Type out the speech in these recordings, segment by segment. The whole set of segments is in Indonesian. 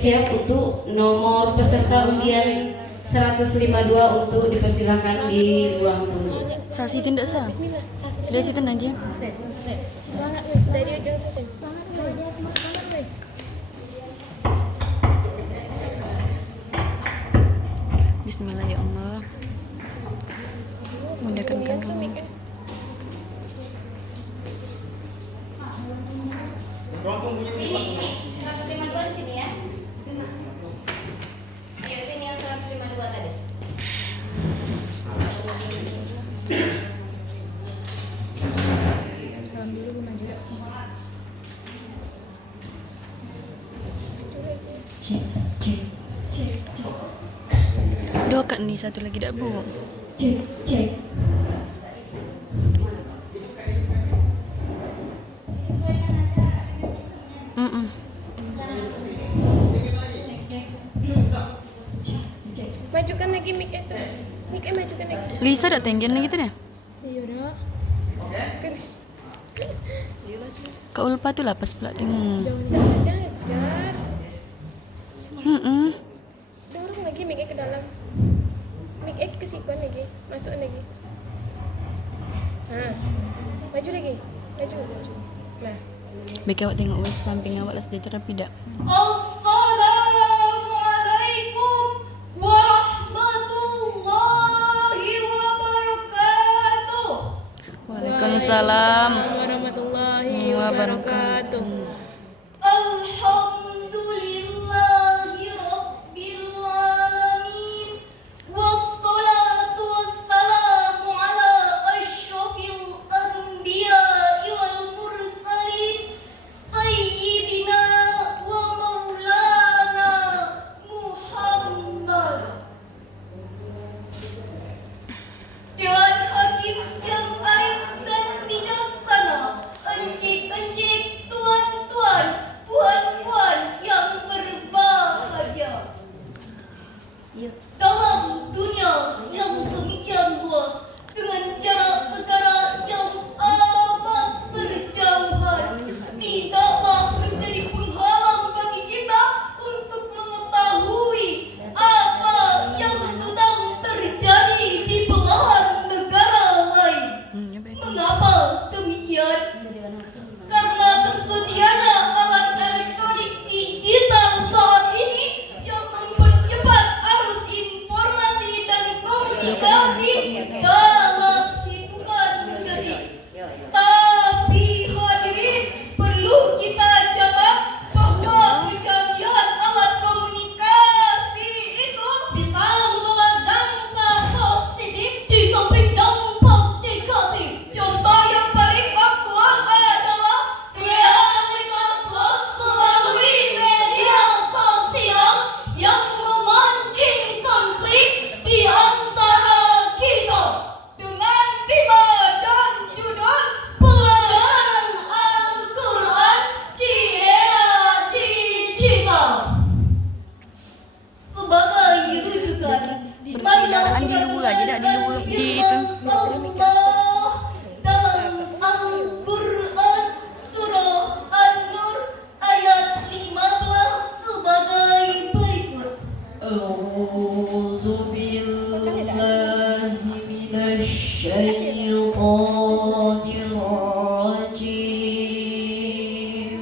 Siap untuk nomor peserta undian 152 untuk dipersilakan di ruang tunggu. Sasi tindak sah. Dia situ aja. Semangat weh, dari ujung situ. Semangat weh. Bismillah ya Allah. Mudahkan kami. Sini, 152 di sini ya. Ayo sini yang 152 tadi. Doakan nih satu lagi dak bu. Cek. Majukan lagi mic itu. Mic-nya majukan lagi. Lisa dak tinggian gitu deh. Iya dah. Kak Ulpa tuh lapas pula tengok. Jangan sejajar. Dorong lagi mic-nya ke dalam. Mic-nya ke sikon lagi. Masuk lagi. Maju lagi. Maju. Nah. Baik awak tengok wes samping awak lah sejajar tapi dak. Assalamualaikum warahmatullahi wabarakatuh. Waalaikumsalam warahmatullahi wabarakatuh. Alhamdulillahi rabbil alamin. Wassalatu wassalamu ala asyrafil anbiya'i wal mursalin sayyidina wa maulana Muhammad. Dewan Hakim yang arif dan bijaksana, encik-encik, tuan-tuan, puan-puan yang berbahagia. Dalam dunia yang demikian luas, dengan jarak negara yang amat berjauhan, tidaklah menjadi penghalang bagi kita untuk mengetahui apa yang sedang terjadi di belahan negara lain. Mengapa demikian? Karena tersedianya alat elektronik digital saat ini yang mempercepat arus informasi dan komunikasi dalam hitungan detik. Tapi hadirin, perlu kita catat bahwa kecanggihan alat komunikasi itu bisa membawa dampak positif di samping dampak negatif. Contoh yang paling aktual adalah realitas hoax melalui media sosial yang memancing konflik di antara kita. Dengan tema dan judul Pelajaran Al-Quran di Era Digital. Sebagai rujukan, Persedaraan di luar aja dak di luar di itu. Allah dalam Al-Quran surah An-Nur ayat 15 sebagai berikut. A'udzu billahi minasy syaithanir rajim.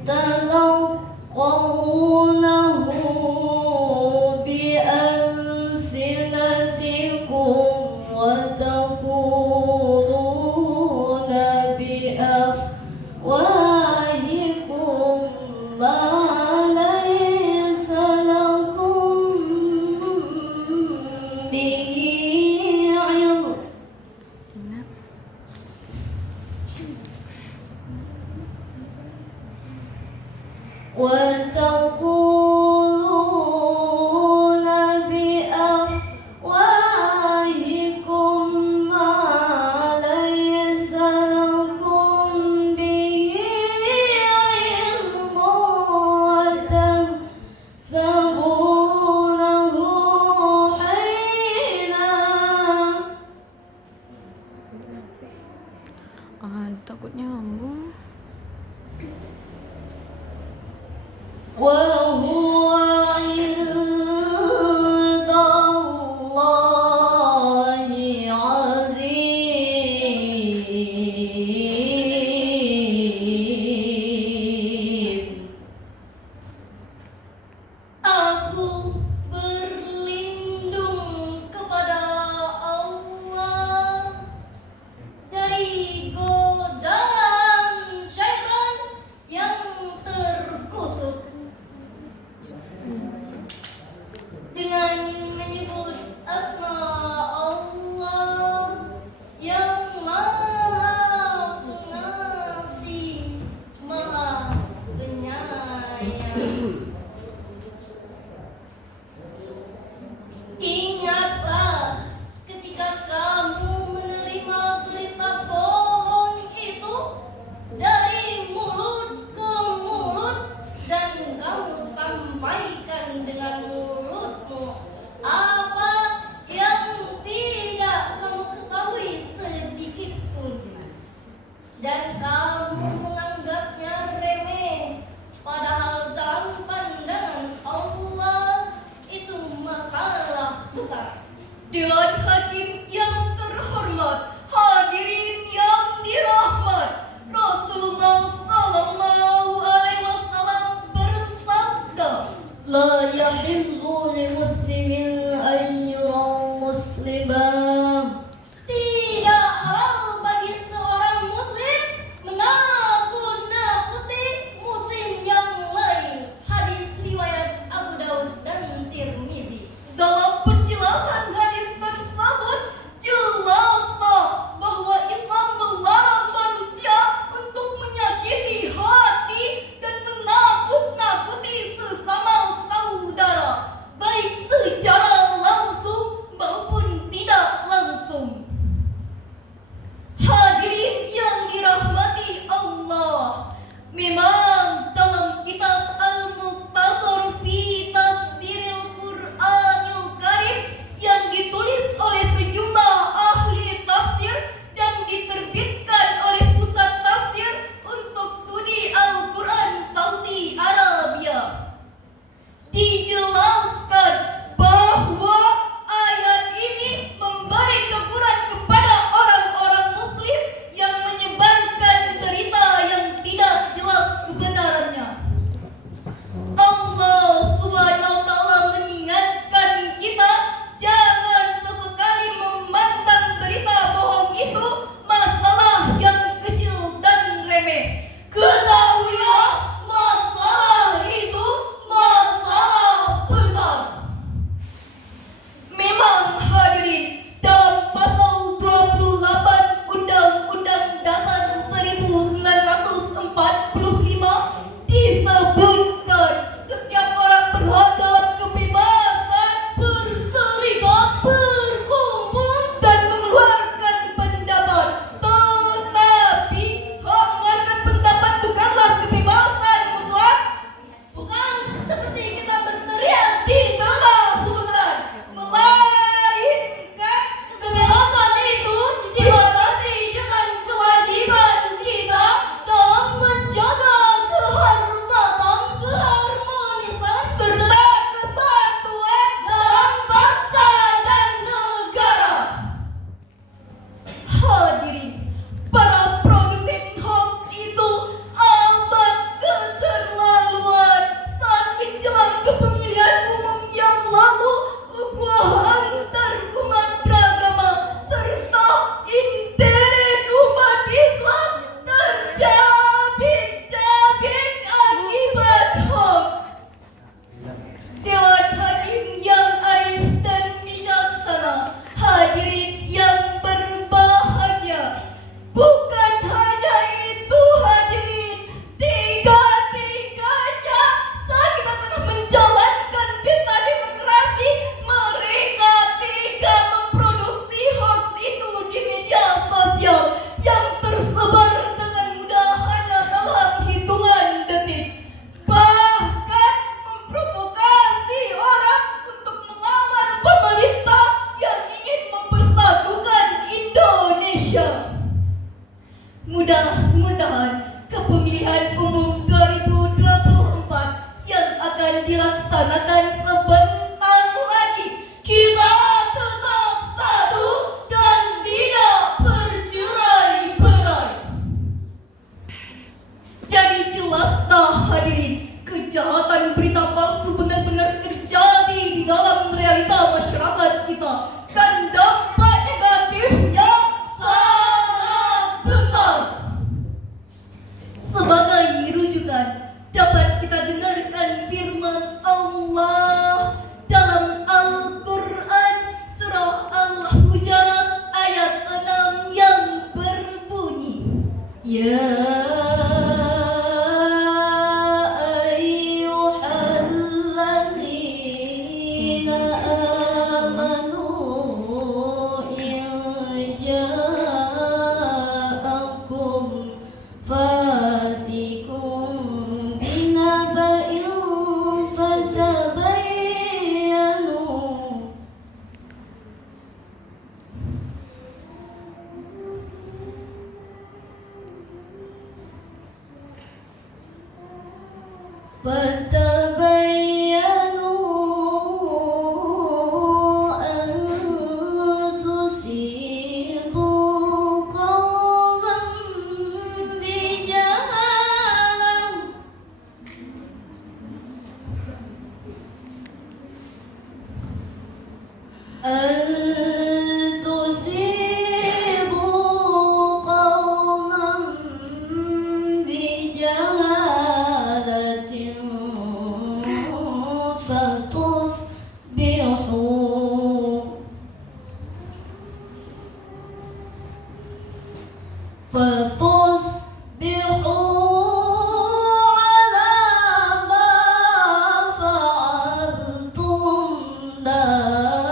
Talaqawnahu bi'alsinatikum wa taquluna biafwahikum ma laysa lakum bihi ilm. وتقولون بأفواهكم ما ليس لكم به علم وتحسبونه هينا Takut nyambung. وهو عند الله عظيم. Aku berlindung kepada Allah dari godaan syaitan yang terkutuk dengan menyebut asma Allah yang Maha Pengasih, Maha Penyayang. Ingatlah ketika kamu menerima berita bohong itu dari mulut ke mulut dan kamu sampaikan dengan mulutmu apa yang tidak kamu ketahui sedikit pun dan kamu menganggapnya remeh, padahal dalam pandangan Allah itu masalah besar. Dewan Hakim yang terhormat, hadirin yang dirahmat, Rasulullah Sallallahu Alaihi Wasallam bersabda, La yahillu li muslimin an yura muslimah. Tidak halal bagi seorang muslim menakut-nakuti muslim yang lain. Hadis riwayat Abu Daud dan Tirmizi. Dalam penjelasan hadis tersebut mudah-mudahan kepemilihan umum 2024 yang akan dilaksanakan sebentar lagi kita tetap satu dan tidak bercerai-berai. Jadi jelaslah hadirin, kejahatan berita palsu benar-benar terjadi di dalam realita masyarakat kita dan dampak negatifnya sangat besar. Sebagai rujukan, dapat kita dengarkan firman Allah dalam Al-Quran surah Al-Hujurat ayat 6 yang berbunyi, Ya فتبينوا أن تصيبوا قوما بجهالة فتصبحوا على ما فعلتم نادمين.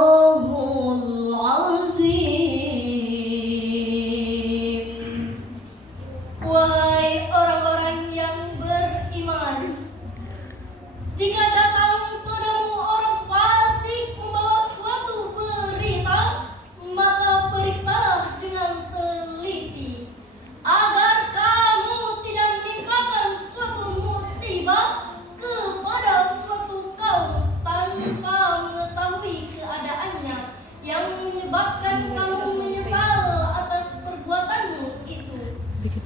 Sadaqallahul azim. Wahai orang-orang yang beriman, jika datang padamu orang fasik membawa suatu berita, maka periksalah dengan teliti, agar kamu tidak menimpakan suatu musibah kepada suatu kaum tanpa mengetahui keadaannya, yang menyebabkan kamu menyesal atas perbuatanmu itu.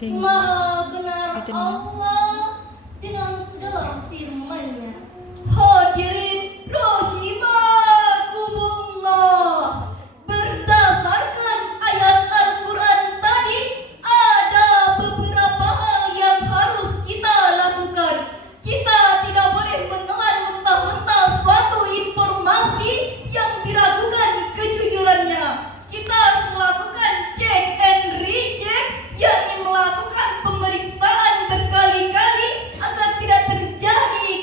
Maha benar Allah dengan segala firman-Nya. Hadirin rahimakumullah, berdasarkan ayat Al-Quran tadi, ada beberapa hal yang harus kita lakukan. Kita tidak boleh menelan mentah-mentah suatu informasi yang diragukan kejujurannya. Kita harus melakukan check and recheck, yakni melakukan pemeriksaan berkali-kali agar tidak terjadi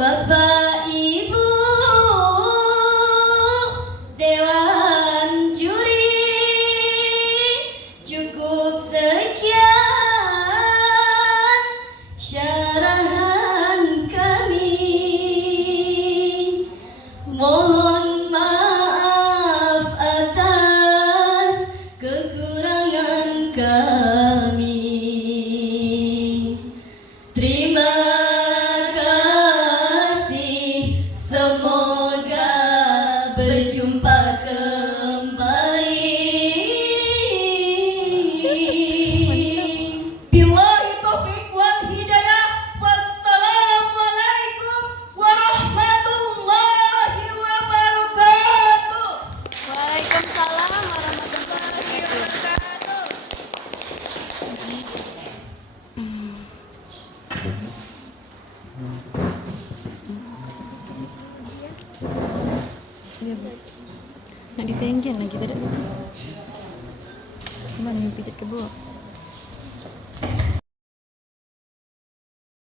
Bapak Ibu Dewan Juri, cukup sekian syarahan kami. Mohon maaf atas kekurangan kami. Terima kasih, semoga berjumpa kembali. Billahi taufiq wal hidayah. Wassalamualaikum warahmatullahi wabarakatuh. Waalaikumsalam warahmatullahi wabarakatuh. Nak ditenggen lagi tak ada. Mana pijat ke bawah?